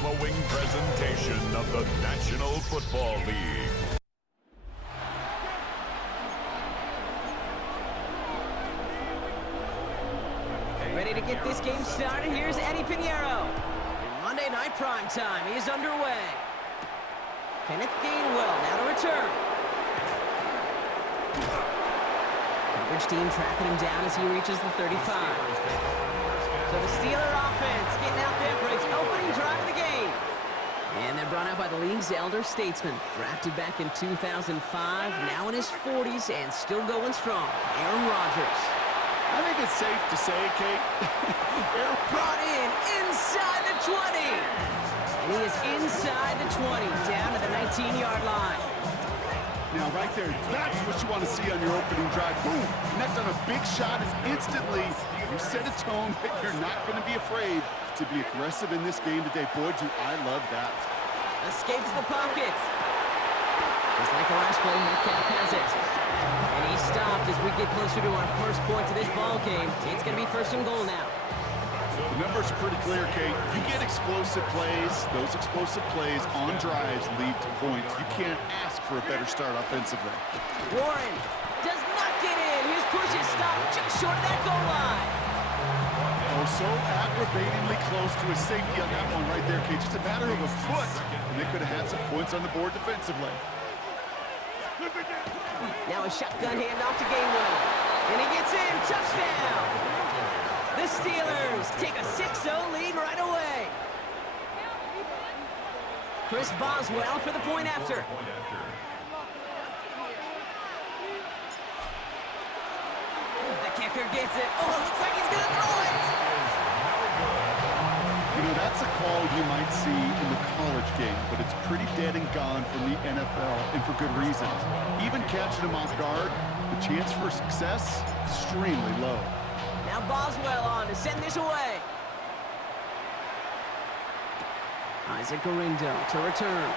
following presentation of the National Football League. Ready to get this game started? Here's Eddie Pinheiro. In Monday Night Prime Time is underway. Kenneth Gainwell now to return. Coverage team tracking him down as he reaches the 35. So the Steeler offense getting out there for its opening drive of the game. And they're brought out by the league's elder statesman. Drafted back in 2005, now in his 40s and still going strong. Aaron Rodgers. I think it's safe to say, Kate. Brought in inside the 20. And he is inside the 20, down to the 19-yard line. Now, right there, that's what you want to see on your opening drive. Boom! Connect on a big shot, and instantly you set a tone that you're not going to be afraid to be aggressive in this game today. Boy, do I love that. Escapes the pocket. Just like the last play, Metcalf has it. And he stopped as we get closer to our first point to this ball game. It's going to be first and goal now. The numbers are pretty clear, Kate. You get explosive plays. Those explosive plays on drives lead to points. You can't ask for a better start offensively. Warren does not get in. His push is stopped just short of that goal line. Oh, so aggravatingly close to a safety on that one right there, Kate. Just a matter of a foot, and they could have had some points on the board defensively. Now a shotgun handoff to Gainwell. And he gets in. Touchdown! The Steelers take a 6-0 lead right away. Chris Boswell for the point after. The kicker gets it. Oh, it looks like he's going to throw it. You know, that's a call you might see in the college game, but it's pretty dead and gone from the NFL, and for good reason. Even catching him off guard, the chance for success, extremely low. Now Boswell on to send this away. Isaac Garindo to return.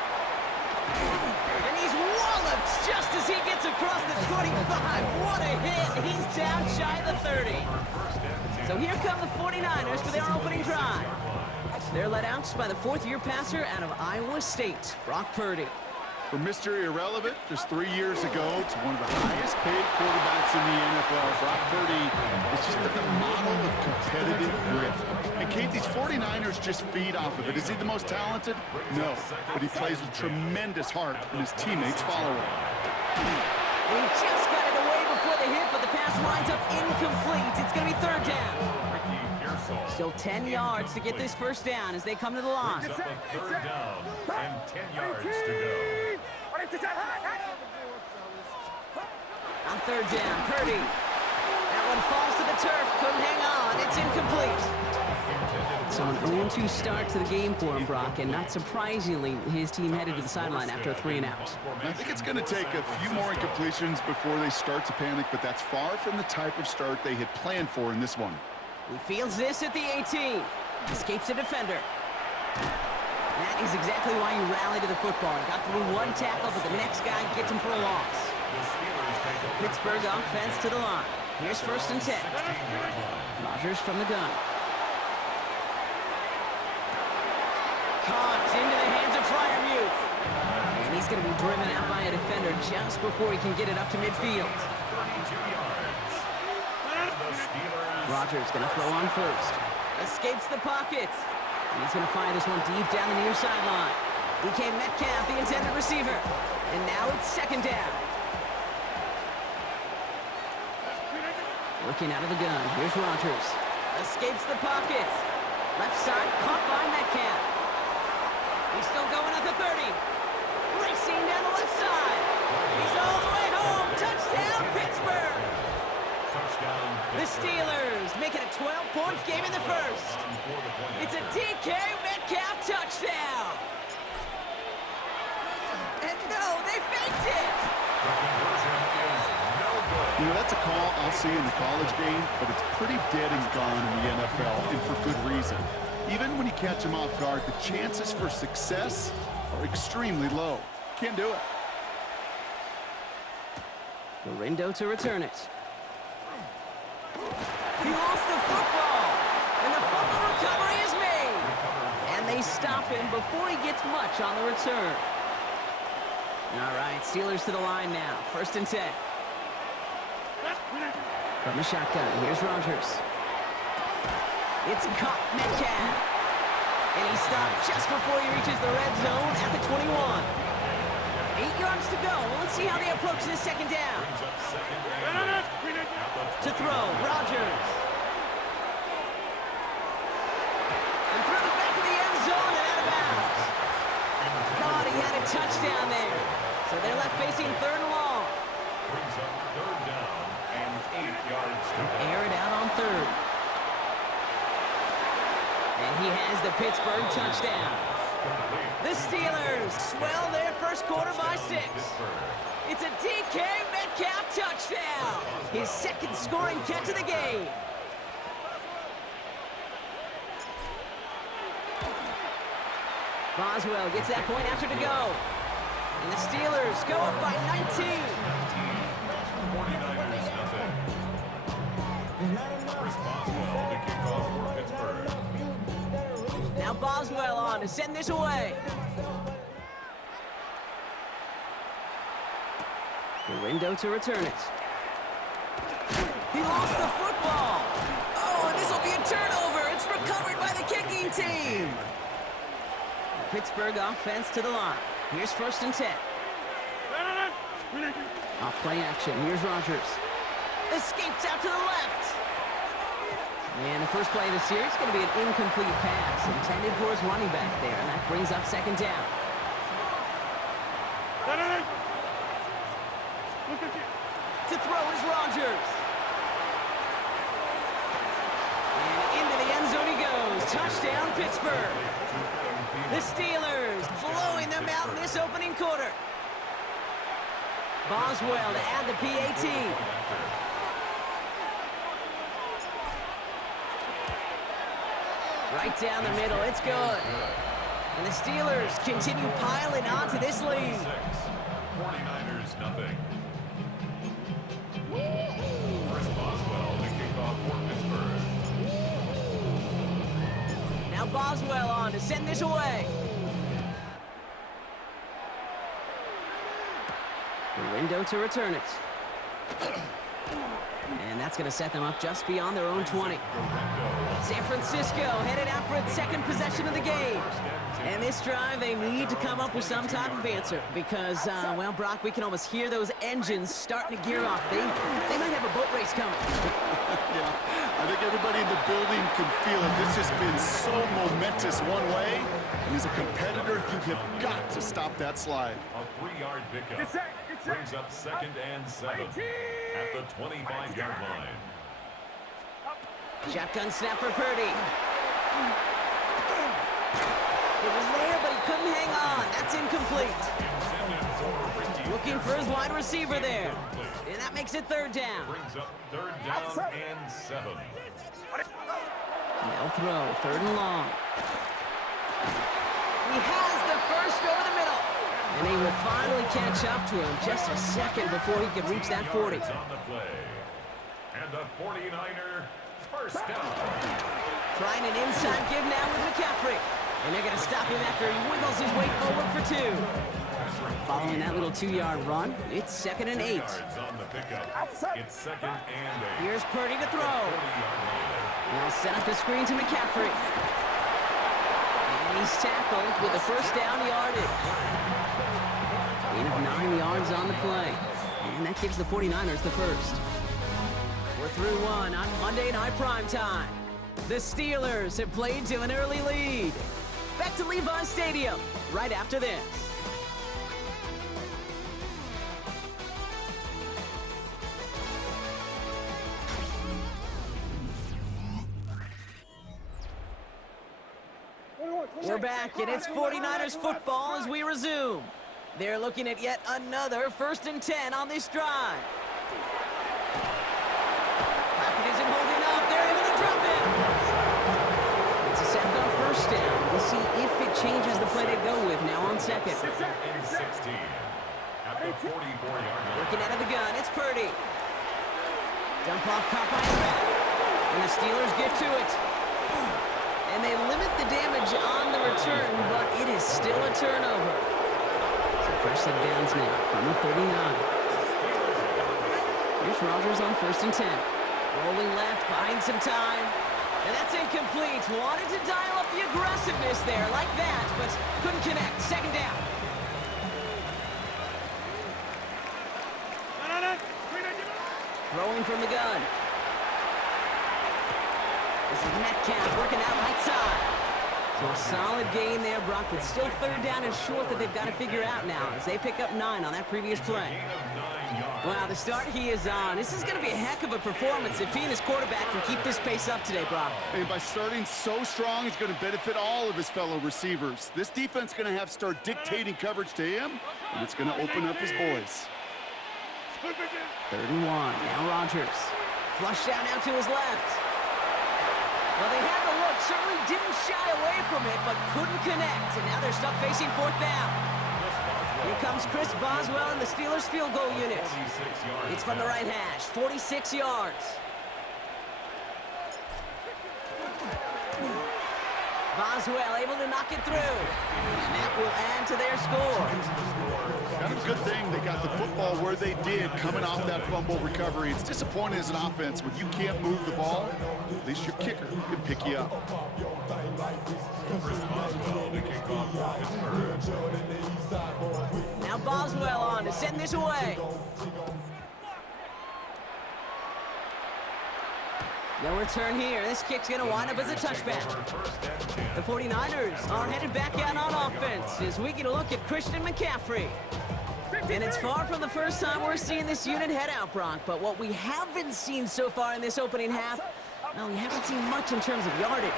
And he's walloped just as he gets across the 25. What a hit. He's down shy of the 30. So here come the 49ers for their opening drive. They're led out by the fourth-year passer out of Iowa State, Brock Purdy. From Mr. Irrelevant just 3 years ago to one of the highest-paid quarterbacks in the NFL, Brock Purdy has just been the model of competitive grit. And Kate, these 49ers just feed off of it. Is he the most talented? No, but he plays with tremendous heart, and his teammates follow him. He just got it away before the hit, but the pass winds up incomplete. It's going to be third down. Still 10 yards to get this first down as they come to the line. Third down and 10 yards to go. On third down, Purdy. That one falls to the turf. Couldn't hang on. It's incomplete. So an 0-2 start to the game for him, Brock, and not surprisingly, his team headed to the sideline after a 3-and-out. I think it's going to take a few more incompletions before they start to panic, but that's far from the type of start they had planned for in this one. He fields this at the 18. Escapes a defender. That is exactly why you rally to the football. He got through one tackle, but the next guy gets him for a loss. Pittsburgh offense to the line. Here's first and 10. Rodgers from the gun. Caught into the hands of Freiermuth. And he's going to be driven out by a defender just before he can get it up to midfield. Rodgers going to throw on first. Escapes the pocket. And he's going to fire this one deep down the near sideline. DK Metcalf, the intended receiver. And now it's second down. Working out of the gun. Here's Rodgers. Escapes the pocket. Left side caught by Metcalf. He's still going at the 30. Racing down the left side. He's all the way home. Touchdown, Pittsburgh. The Steelers make it a 12-point game in the first. It's a DK Metcalf touchdown. And no, they faked it. You know, that's a call I'll see in the college game, but it's pretty dead and gone in the NFL, and for good reason. Even when you catch him off guard, the chances for success are extremely low. Can't do it. Garindo to return it. He lost the football, and the fumble recovery is made. And they stop him before he gets much on the return. All right, Steelers to the line now. 1st and 10. From the shotgun, here's Rodgers. It's caught Metcalf. And he stopped just before he reaches the red zone at the 21. 8 yards to go. Let's see how they approach this second down. To throw, Rodgers. And through the back of the end zone and out of bounds. Thought he had a touchdown there. So they're left facing 3rd and long. Brings up 3rd down and 8 yards to go. Air it out on 3rd. And he has the Pittsburgh touchdown. The Steelers swell their first quarter by 6. It's a DK Metcalf touchdown. His 2nd scoring catch of the game. Boswell gets that point after to go. And the Steelers go up by 19. 49ers nothing. Chris Boswell to kick off for Pittsburgh. Now Boswell on to send this away. The window to return it. He lost the football. Oh, and this will be a turnover. It's recovered by the kicking team. The Pittsburgh offense to the line. Here's 1st and 10. Off play action. Here's Rodgers. Escapes out to the left. And the first play of the series is going to be an incomplete pass intended for his running back there, and that brings up 2nd down. To throw is Rodgers. And into the end zone he goes. Touchdown, Pittsburgh. The Steelers blowing them out in this opening quarter. Boswell to add the PAT. Right down the middle, it's good. And the Steelers continue piling onto this lead. 49ers nothing. Chris Boswell to kick off for Pittsburgh. Now Boswell on to send this away. The window to return it. And that's going to set them up just beyond their own 20. San Francisco headed out for its 2nd possession of the game. And this drive, they need to come up with some type of answer because, well, Brock, we can almost hear those engines starting to gear up. They might have a boat race coming. Yeah, I think everybody in the building can feel it. This has been so momentous one way, and as a competitor, you have got to stop that slide. A 3-yard pickup brings up 2nd and 7 at the 25-yard line. Shotgun snap for Purdy. It was there, but he couldn't hang on. That's incomplete. Looking for his wide receiver there. And that makes it 3rd down. Brings up 3rd down and 7. They'll throw 3rd and long. He has the first over the middle. And he will finally catch up to him just a second before he could reach that 40. On the play. And the 49er first down. Trying an inside give now with McCaffrey. And they're going to stop him after he wiggles his way forward for 2. Following that little 2-yard run, it's 2nd and 8. On the pickup. It's 2nd and 8. Here's Purdy to throw. Now set up the screen to McCaffrey. And he's tackled with a first down yardage. Gain of 9 yards on the play. And that gives the 49ers the first. We're through one on Monday Night Primetime. The Steelers have played to an early lead. Back to Levi Stadium right after this. We're back, and it's 49ers football as we resume. They're looking at yet another 1st and 10 on this drive. Pocket isn't holding up. They're able to drop it. It's a sack on 1st down. We'll see if it changes the play they go with now on 2nd. 2nd and 16 at the 44-yard line. Looking out of the gun, it's Purdy. Dump off caught by his back. And the Steelers get to it. And they limit the damage on the return turnover. So fresh set of downs now from the 39. Here's Rodgers on 1st and 10. Rolling left, buying some time. And that's incomplete. Wanted to dial up the aggressiveness there like that, but couldn't connect. 2nd down. Throwing from the gun. This is Metcalf working out right side. So a solid gain there, Brock, but still 3rd down and short that they've got to figure out now as they pick up 9 on that previous play. Wow, the start he is on. This is going to be a heck of a performance if he and his quarterback can keep this pace up today, Brock. And by starting so strong, he's going to benefit all of his fellow receivers. This defense is going to have to start dictating coverage to him, and it's going to open up his boys. 3rd and 1. Now Rodgers. Flushed out now to his left. Well, they had the look. Certainly didn't shy away from it, but couldn't connect. And now they're stuck facing 4th down. Here comes Chris Boswell in the Steelers field goal unit. It's from the right hash. 46 yards. Boswell able to knock it through. And that will add to their score. Kind of a good thing they got the football where they did coming off that fumble recovery. It's disappointing as an offense when you can't move the ball. At least your kicker can pick you up. Now Boswell on to send this away. No return here. This kick's going to wind up as a touchback. The 49ers are headed back out on offense as we get a look at Christian McCaffrey. And it's far from the first time we're seeing this unit head out, Brock. But what we haven't seen so far in this opening half, well, we haven't seen much in terms of yardage.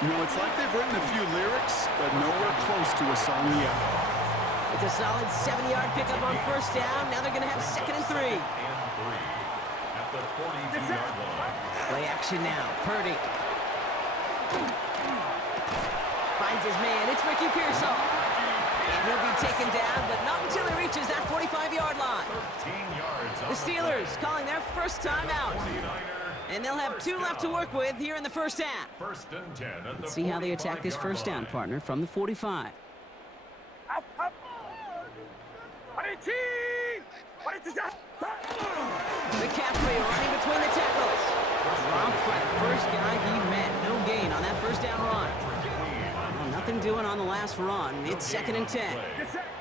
You know, it's like they've written a few lyrics, but nowhere close to a song yet. It's a solid 70-yard pickup on 1st down. Now they're going to have 2nd and 3. At the 42-yard line. Play action now. Purdy. Finds his man. It's Ricky Pearsall. And he'll be taken down, but not until he reaches that 45-yard line. 13 yards. The Steelers calling their first time out. And they'll have 2 left to work with here in the first half. 1st and 10 at the Let's see how they attack this first down, partner, from the 45. McCaffrey running between the tackles. Dropped by the first guy he met. No gain on that first down run. Well, nothing doing on the last run. It's 2nd and 10.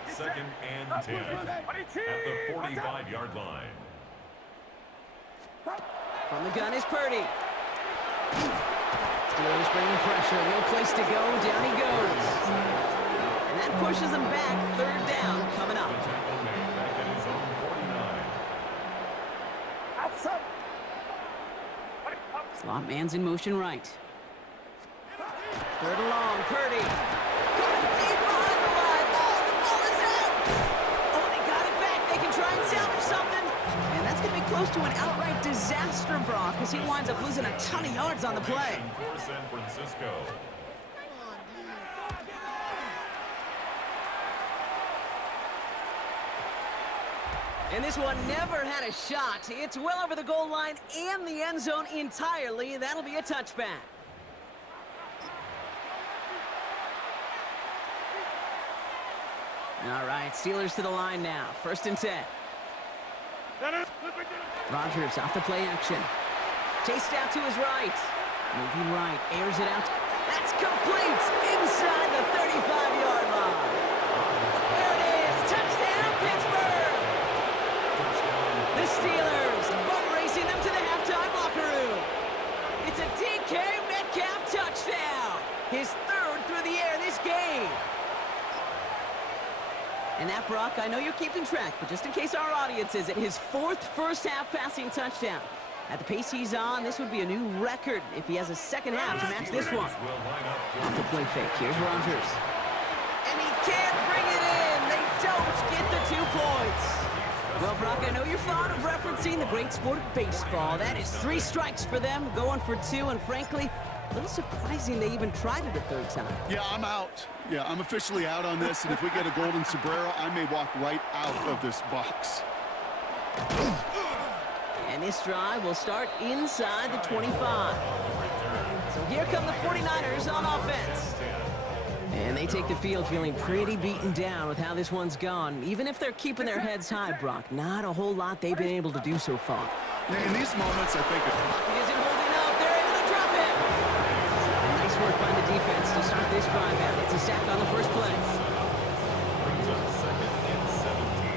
2nd and 10 at the 45-yard line. From the gun is Purdy. Steelers bringing pressure. No place to go. Down he goes. And that pushes him back. 3rd down coming up. Slot man's in motion right. 3rd and long. Purdy. Caught deep behind the line. Oh, the ball is out. Oh, they got it back. They can try and salvage something. And that's going to be close to an outright disaster, Brock, as he winds up losing a ton of yards on the play. For San Francisco. And this one never had a shot. It's well over the goal line and the end zone entirely. That'll be a touchback. All right, Steelers to the line now. 1st and 10. Rodgers off the play action. Chased out to his right. Moving right, airs it out. That's complete inside the 35-yard line. There it is. Touchdown, Pittsburgh. The Steelers boat racing them to the halftime locker room. It's a DK Metcalf touchdown. His 3rd through the air this game. And that, Brock, I know you're keeping track, but just in case our audience is, at his 4th first-half passing touchdown. At the pace he's on, this would be a new record if he has a second half to match this one. Off the play fake, here's Rodgers. And he can't bring it in. They don't get the 2 points. Well, Brock, I know you're fond of referencing the great sport of baseball. That is 3 strikes for them, going for 2, and frankly, a little surprising they even tried it a 3rd time. Yeah, I'm out. Yeah, I'm officially out on this, and if we get a golden sombrero, I may walk right out of this box. And this drive will start inside the 25. So here come the 49ers on offense. And they They take the field feeling pretty beaten down with how this one's gone. Even if they're keeping their heads high, Brock, not a whole lot they've been able to do so far. In these moments, I think... It isn't holding up. They're able to drop it. Nice work by the defense to start this drive out. It's a sack on the first play. Brings up second and 17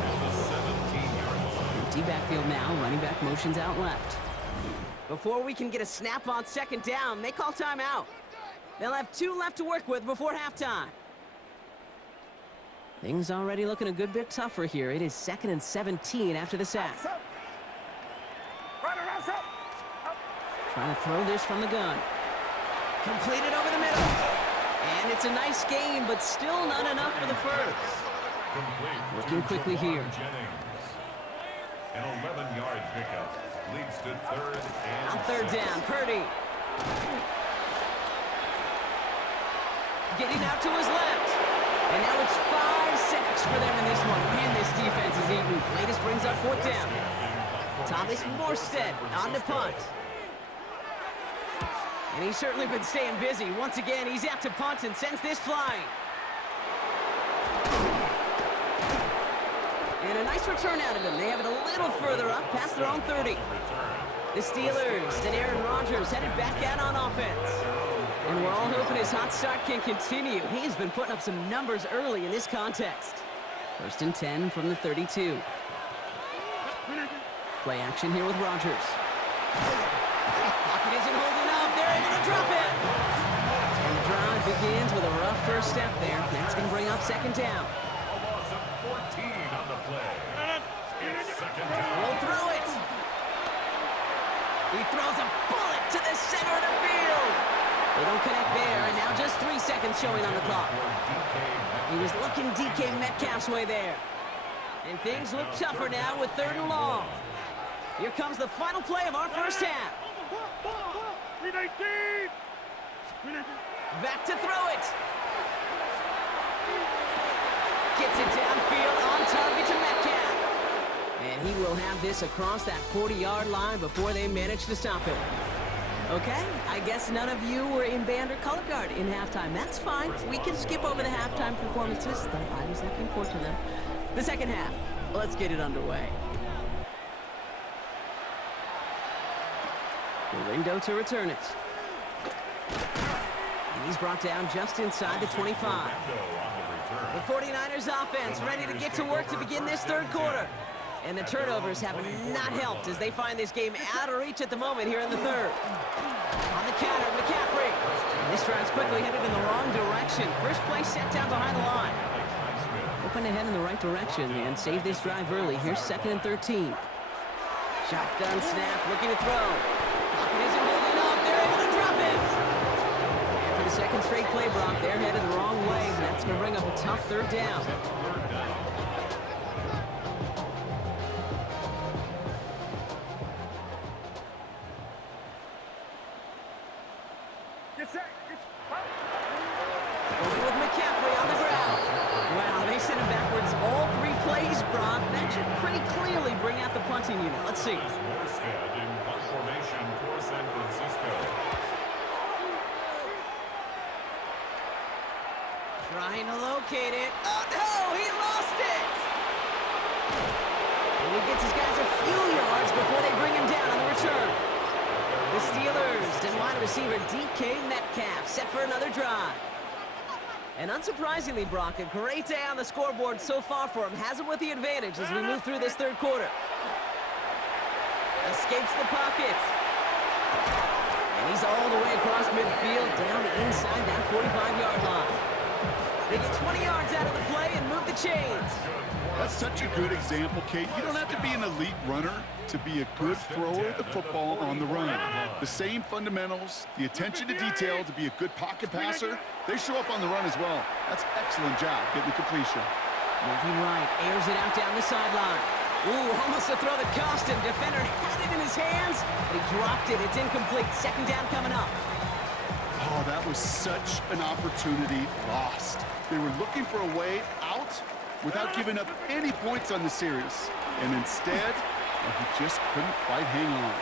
at the 17-yard line. Empty backfield now. Running back motions out left. Before we can get a snap on second down, they call timeout. They'll have 2 left to work with before halftime. Things already looking a good bit tougher here. It is second and 17 after the sack. Trying to throw this from the gun. Completed over the middle. And it's a nice gain, but still not enough for the first. Working quickly here. An 11-yard pickup leads to third and On third down, Purdy. Getting out to his left. And now it's 5 sacks for them in this one. Man, this defense is eating. Latest brings up fourth down. Thomas Morstead on the punt. And he's certainly been staying busy. Once again, he's out to punt and sends this flying. And a nice return out of him. They have it a little further up, past their own 30. The Steelers and Aaron Rodgers headed back out on offense. And we're all hoping his hot start can continue. He has been putting up some numbers early in this context. First and 10 from the 32. Play action here with Rodgers. Pocket isn't holding up. They're able to drop it. And the drive begins with a rough first step there. That's going to bring up second down. a loss of 14 on the play. It's second down. He'll throw it. He throws a bullet to the center of the field. They don't connect there, and now just 3 seconds showing on the clock. He was looking DK Metcalf's way there. And things look tougher now with third and long. Here comes the final play of our first half. Back to throw it. Gets it downfield on target to Metcalf. And he will have this across that 40-yard line before they manage to stop him. Okay, I guess none of you were in band or color guard in halftime. That's fine. We can skip over the halftime performances, though I was looking forward to them. The second half, let's get it underway. Lindo to return it. And he's brought down just inside the 25. The 49ers offense ready to get to work to begin this third quarter. And the turnovers have not helped as they find this game out of reach at the moment here in the third. On the counter, McCaffrey. And this drive's quickly headed in the wrong direction. First play set down behind the line. Open ahead in the right direction and save this drive early. Here's second and 13. Shotgun snap, looking to throw. Pocket isn't holding up. They're able to drop it. And for the second straight play, Brock, they're headed the wrong way. That's going to bring up a tough third down. Going with McCaffrey on the ground. Wow, they sent him backwards all 3 plays, Brock. That should pretty clearly bring out the punting unit. Let's see. Morstead in punt formation for San Francisco. Trying to locate it. Oh, no! He lost it! And he gets his guys a few yards before they bring him down on the return. The Steelers and wide receiver DK Metcalf set for another drive. And unsurprisingly, Brock, a great day on the scoreboard so far for him. Has him with the advantage as we move through this third quarter. Escapes the pocket. And he's all the way across midfield, down inside that 45-yard line. They get 20 yards out of the play and move the chains. That's such a good example, Kate. You don't have to be an elite runner to be a good thrower of the football on the run. The same fundamentals, the attention to detail to be a good pocket passer, they show up on the run as well. That's excellent job getting the completion. Moving right, airs it out down the sideline. Ooh, almost a throw that cost him. Defender had it in his hands, but he dropped it. It's incomplete. Second down coming up. Oh, that was such an opportunity lost. They were looking for a way out without giving up any points on the series. And instead, he just couldn't quite hang on.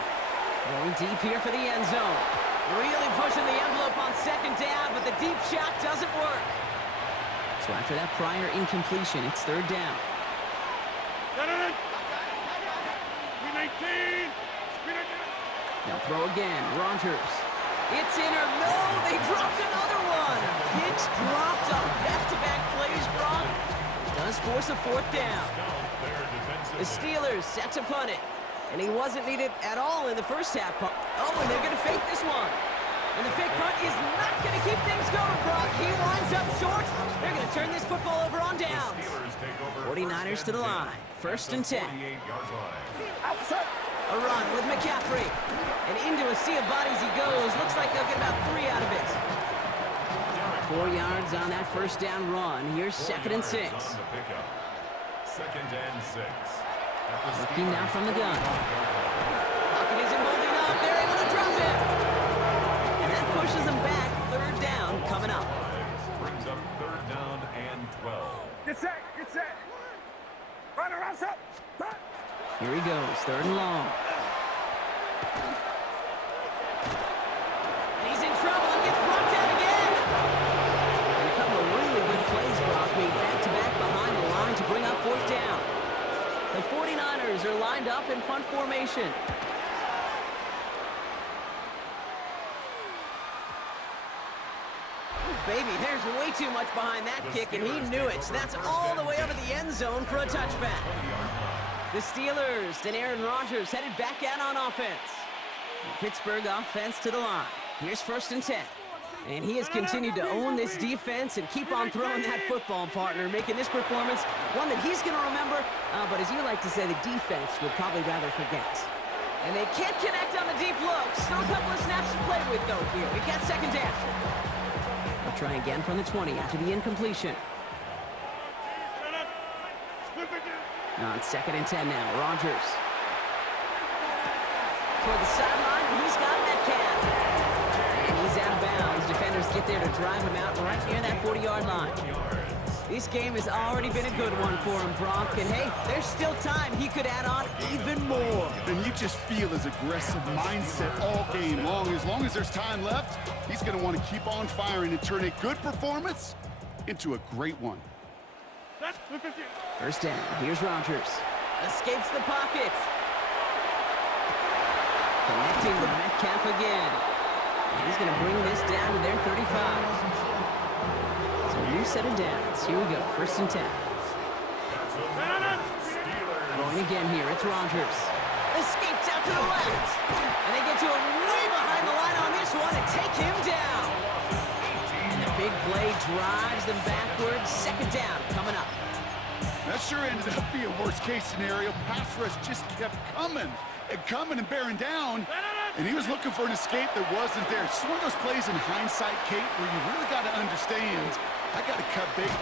Going deep here for the end zone. Really pushing the envelope on second down, but the deep shot doesn't work. So after that prior incompletion, it's third down. Now throw again. Rodgers. It's in or no, they dropped another one. Picks dropped on back-to-back plays, Brock. Does force a fourth down. The Steelers set to punt it. And he wasn't needed at all in the first half. Oh, and they're going to fake this one. And the fake punt is not going to keep things going, Brock. He winds up short. They're going to turn this football over on downs. 49ers to the line. First and 10. A run with McCaffrey. And into a sea of bodies he goes. Looks like they'll get about 3 out of it. 4 yards on that first down run. Here's second and 6. Second and 6. Looking now from the gun. Pocket isn't holding up. They're able to drop him. And that pushes them back. Third down coming up. Brings up third down and 12. Get set. Get set. Run around, set. Here he goes. Third and long. And he's in trouble and gets brought down again. And a couple of really good plays, Brock, made back-to-back behind the line to bring up fourth down. The 49ers are lined up in punt formation. Baby, there's way too much behind that kick, and he knew it. So that's all the way over the end zone for a touchback. The Steelers and Aaron Rodgers headed back out on offense. The Pittsburgh offense to the line. Here's first and 10. And he has continued to own this defense and keep on throwing that football, partner, making this performance one that he's going to remember. But as you like to say, the defense would probably rather forget. And they can't connect on the deep look. Still a couple of snaps to play with, though, here. We've got second down. They'll try again from the 20 after the incompletion. On second and 10 now, Rodgers. Toward the sideline, and he's got Metcalf. And he's out of bounds. Defenders get there to drive him out right near that 40-yard line. This game has already been a good one for him, Brock. And hey, there's still time. He could add on even more. And you just feel his aggressive mindset all game long. As long as there's time left, he's going to want to keep on firing and turn a good performance into a great one. First down. Here's Rodgers. Escapes the pocket. Connecting with Metcalf again. And he's going to bring this down to their 35. So a new set of downs. Here we go. First and 10. Going again here. It's Rodgers. Escapes out to the left. And they get to him way behind the line on this one and take him down. And the big play drives them backwards. Second down coming up. That sure ended up being a worst-case scenario. Pass rush just kept coming and bearing down, and he was looking for an escape that wasn't there. It's one of those plays in hindsight, Kate, where you really got to understand, I got to cut big.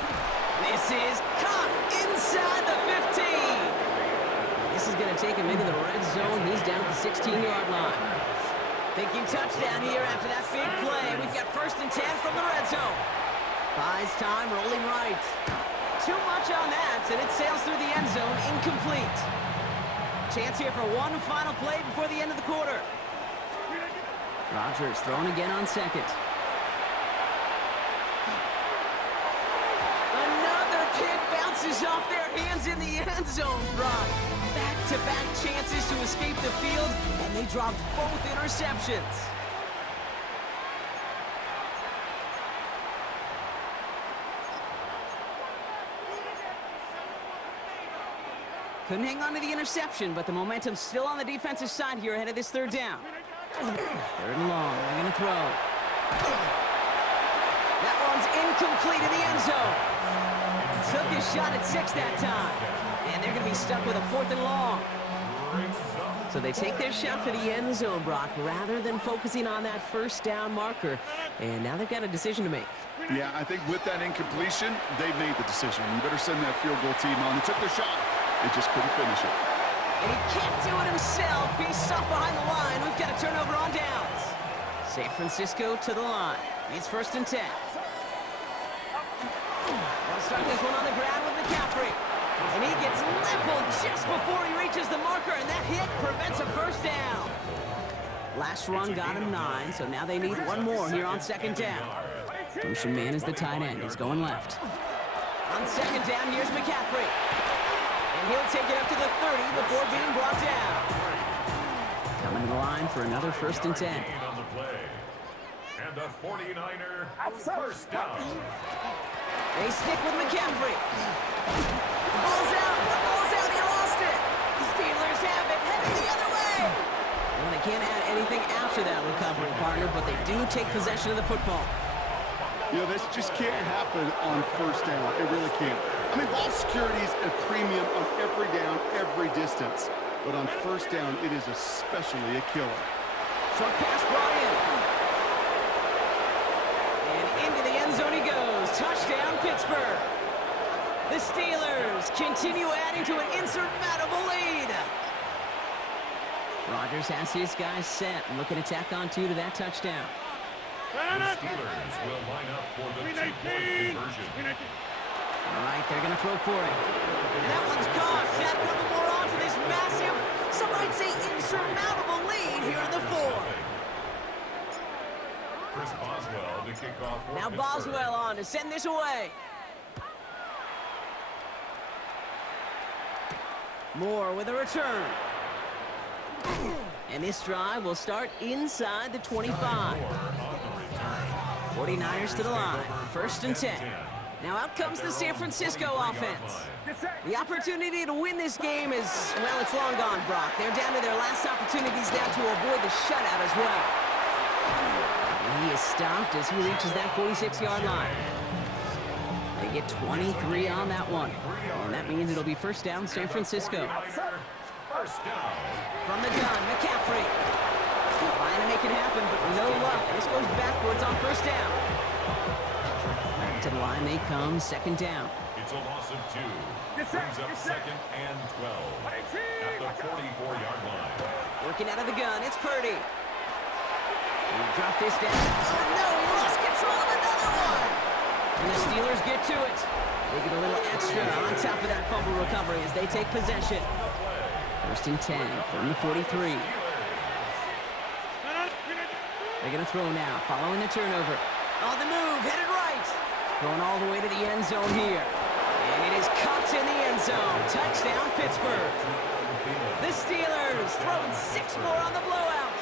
This is caught inside the 15. This is going to take him into the red zone. He's down at the 16-yard line. Thinking touchdown here after that big play. We've got first and 10 from the red zone. Buys time, rolling right. Too much on that, and it sails through the end zone, incomplete. Chance here for one final play before the end of the quarter. Rodgers thrown again on second. Another kick bounces off their hands in the end zone, Brock. Back-to-back chances to escape the field, and they dropped both interceptions. Couldn't hang on to the interception, but the momentum's still on the defensive side here ahead of this third down. Third and long, they're going to throw. That one's incomplete in the end zone. Took his shot at 6 that time. And they're going to be stuck with a fourth and long. So they take their shot for the end zone, Brock, rather than focusing on that first down marker. And now they've got a decision to make. Yeah, I think with that incompletion, they've made the decision. You better send that field goal team on. They took their shot. They just couldn't finish it. And he can't do it himself. He's stuck behind the line. We've got a turnover on downs. San Francisco to the line. It's first and 10. They'll start this one on the ground with McCaffrey. And he gets leveled just before he reaches the marker, and that hit prevents a first down. Last run got him 9, so now they need one more here on second down. Motion man is the tight end. He's going left. On second down, here's McCaffrey. And he'll take it up to the 30 before being brought down. Coming to the line for another 1st and 10. On the play. And the 49er first down. They stick with McCaffrey. The ball's out. The ball's out. He lost it. Steelers have it. Headed the other way. Well, they can't add anything after that recovery, partner, but they do take possession of the football. You know, this just can't happen on 1st down. It really can't. I mean, ball security is a premium on every down, every distance. But on 1st down, it is especially a killer. Short pass brought in. And into the end zone he goes. Touchdown, Pittsburgh. The Steelers continue adding to an insurmountable lead. Rodgers has his guys set. Looking to tack on 2 to that touchdown. The Steelers will line up for the 2-point conversion. All right, they're going to throw for it. And that one's caught. Add a couple more on to this massive, some might say insurmountable lead here in the 4. Chris Boswell to kick off for Now Pittsburgh. Boswell on to send this away. Moore with a return. And this drive will start inside the 25. 49ers to the line. 1st and 10. Now out comes the San Francisco offense. The opportunity to win this game is, well, it's long gone, Brock. They're down to their last opportunities now to avoid the shutout as well. And he is stopped as he reaches that 46-yard line. They get 23 on that one. And that means it'll be 1st down, San Francisco. First down. From the gun, McCaffrey. Trying to make it happen, but no luck. This goes backwards on 1st down. Back to the line they come, 2nd down. It's a loss of 2. Brings up 2nd and 12 at the 44-yard line. Working out of the gun, it's Purdy. He'll drop this down. Oh no, he lost control of another one. And the Steelers get to it. They get a little extra on top of that fumble recovery as they take possession. 1st and 10 from the 43. They're going to throw now, following the turnover. On the move, headed right. Going all the way to the end zone here. And it is caught in the end zone. Touchdown, Pittsburgh. The Steelers throwing 6 more on the blowout.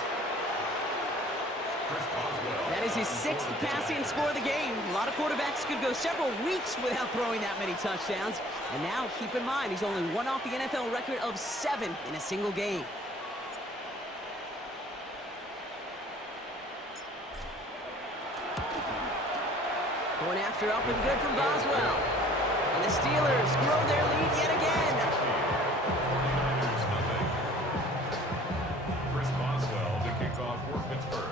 That is his 6th passing score of the game. A lot of quarterbacks could go several weeks without throwing that many touchdowns. And now, keep in mind, he's only one off the NFL record of 7 in a single game. Going after up and good from Boswell. And the Steelers grow their lead yet again. Chris Boswell to kick off for Pittsburgh.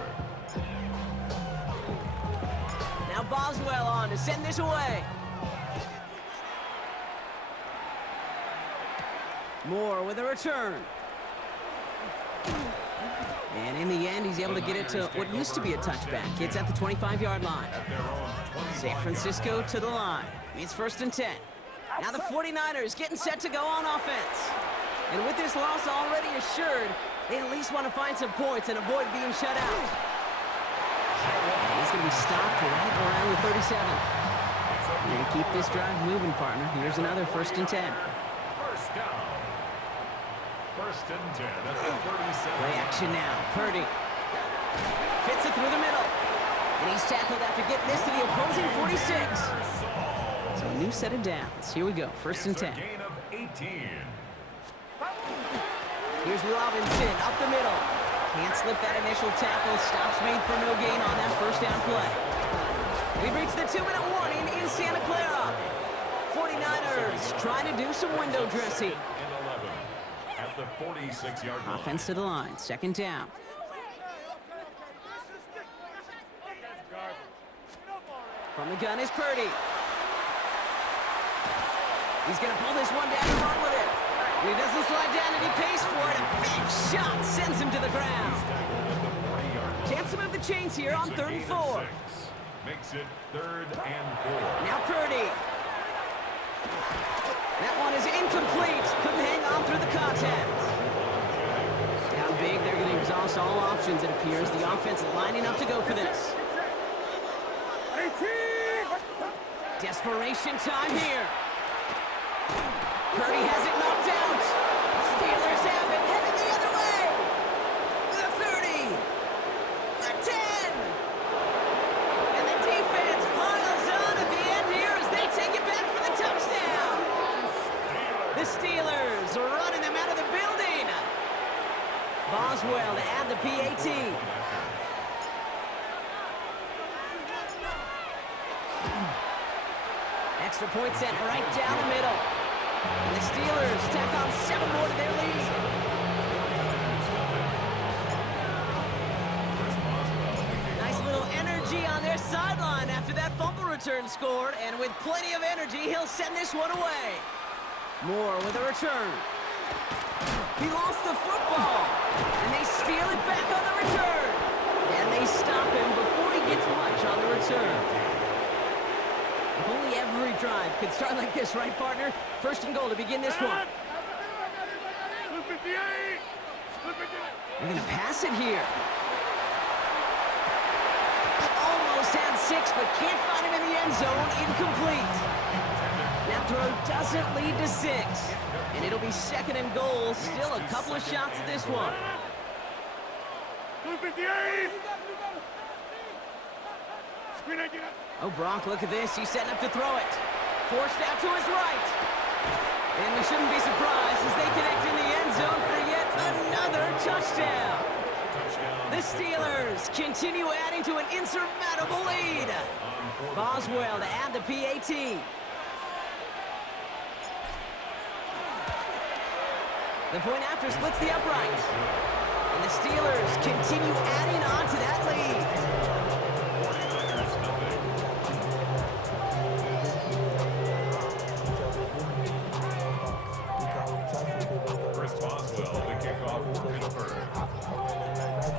Now Boswell on to send this away. Moore with a return. And in the end, he's able to get it to what used to be a touchback. It's at the 25-yard line. San Francisco to the line. It's 1st and 10. Now the 49ers getting set to go on offense. And with this loss already assured, they at least want to find some points and avoid being shut out. And he's going to be stopped right around the 37. And keep this drive moving, partner. Here's another 1st and 10. First down. 1st and 10 at the 37. Play action now. Purdy fits it through the middle. And he's tackled after getting this to the opposing 46. So a new set of downs. Here we go. 1st and 10. It's a gain of 18. Here's Robinson up the middle. Can't slip that initial tackle. Stops made for no gain on that 1st down play. We've reached the 2-minute warning in Santa Clara. 49ers trying to do some window dressing. And 11 at the 46-yard line. Offense to the line. 2nd down. From the gun is Purdy. He's going to pull this one down and run with it. And he doesn't slide down and he pays for it. A big shot sends him to the ground. Chance to move the chains here on 3rd and 4. Makes it 3rd and 4. Now Purdy. That one is incomplete. Couldn't hang on through the contact. Down big. They're going to exhaust all options, it appears. The offense lining up to go for this. 18. Desperation time here. Purdy has it knocked out. Steelers have it, headed the other way. The 30. The 10. And the defense piles on at the end here as they take it back for the touchdown. The Steelers are running them out of the building. Boswell to add the PAT. Extra point sent right down the middle. And the Steelers tack on 7 more to their lead. Nice little energy on their sideline after that fumble return scored. And with plenty of energy, he'll send this one away. Moore with a return. He lost the football. And they steal it back on the return. And they stop him before he gets much on the return. If only every drive could start like this, right, partner? First and goal to begin this one. They're going to pass it here. Almost had 6, but can't find him in the end zone. Incomplete. That throw doesn't lead to 6. And it'll be second and goal. Still a couple of shots at this one. Oh, Brock, look at this. He's setting up to throw it. Forced out to his right. And we shouldn't be surprised as they connect in the end zone for yet another touchdown. The Steelers continue adding to an insurmountable lead. Boswell to add the PAT. The point after splits the upright. And the Steelers continue adding on to that lead.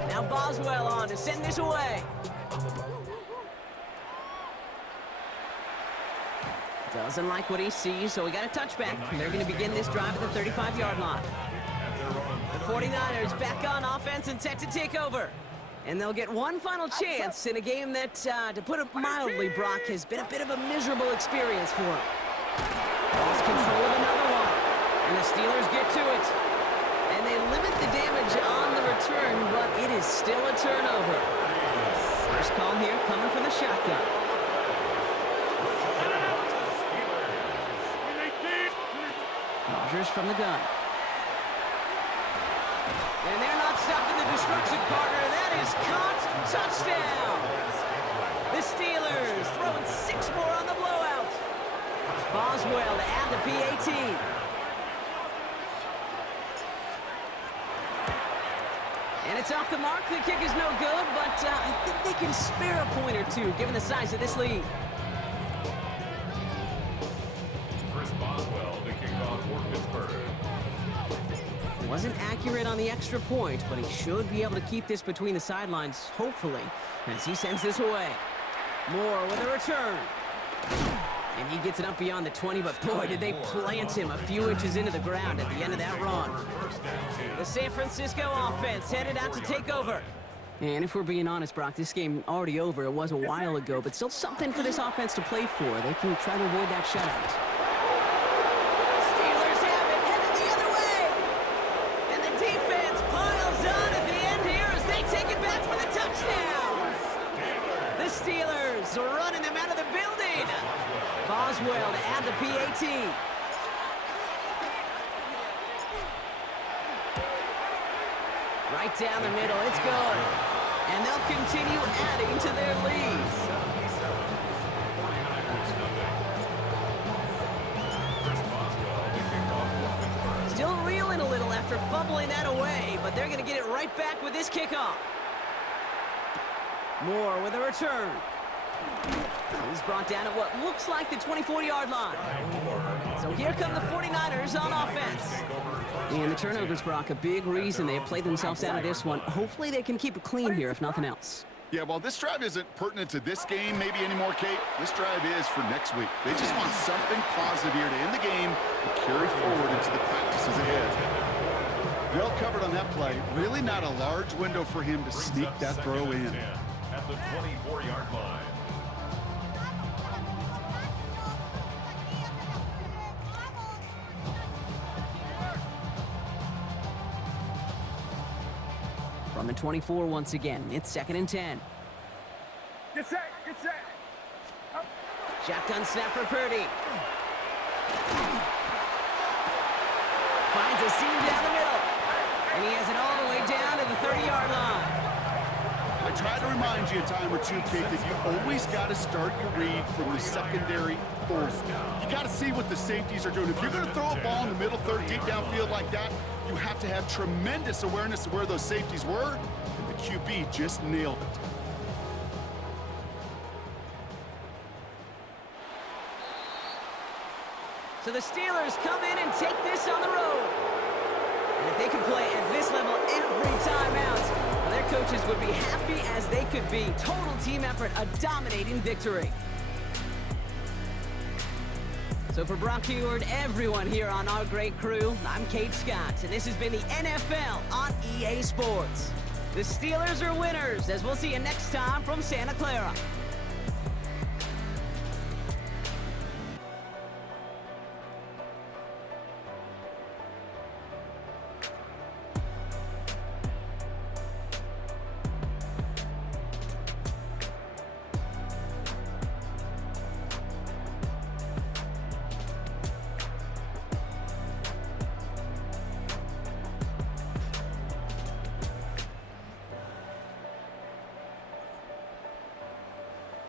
Now Boswell on to send this away. Doesn't like what he sees, so we got a touchback. They're going to begin this drive at the 35-yard line. The 49ers back on offense and set to take over. And they'll get one final chance in a game that, to put it mildly, Brock, has been a bit of a miserable experience for him. Lost control of another one. And the Steelers get to it. And they limit the damage on the return, but it is still a turnover. First call here coming from the shotgun. Rodgers from the gun. And they're not stopping the destruction, partner. That is caught. Touchdown. The Steelers throwing 6 more on the blowout. Boswell to add the PAT. And it's off the mark. The kick is no good, but I think they can spare a point or two given the size of this lead. Boswell to kick off for Pittsburgh. Wasn't accurate on the extra point, but he should be able to keep this between the sidelines, hopefully, as he sends this away. Moore with a return. And he gets it up beyond the 20, but boy, did they plant him a few inches into the ground at the end of that run. The San Francisco offense headed out to take over. And if we're being honest, Brock, this game already over. It was a while ago, but still something for this offense to play for. They can try to avoid that shutout. Steelers have it, headed the other way. And the defense piles on at the end here as they take it back for the touchdown. The Steelers are running them out of the building. Boswell to add the PAT. Right down the middle, it's good. And they'll continue adding to their lead. Still reeling a little after fumbling that away, but they're going to get it right back with this kickoff. Moore with a return. He's brought down at what looks like the 24-yard line. So here come the 49ers on offense. And the turnovers, Brock, a big reason they have played themselves out of this one. Hopefully they can keep it clean here, if nothing else. Yeah, while this drive isn't pertinent to this game maybe anymore, Kate, this drive is for next week. They just want something positive here to end the game and carry forward into the practices ahead. Well covered on that play. Really not a large window for him to sneak that throw in. At the 24-yard line. From the 24 once again, it's 2nd and 10. Get set, get set. Up. Shotgun snap for Purdy. Finds a seam down the middle. And he has it all the way down to the 30-yard line. I try to remind you a time or two, Kate, that you always got to start your read from the secondary forward. You got to see what the safeties are doing. If you're going to throw a ball in the middle third, deep downfield like that, you have to have tremendous awareness of where those safeties were, and the QB just nailed it. So the Steelers come in and take this on the road. And if they could play at this level every time out, well, their coaches would be happy as they could be. Total team effort, a dominating victory. So for Brock Heward, everyone here on our great crew, I'm Kate Scott, and this has been the NFL on EA Sports. The Steelers are winners, as we'll see you next time from Santa Clara.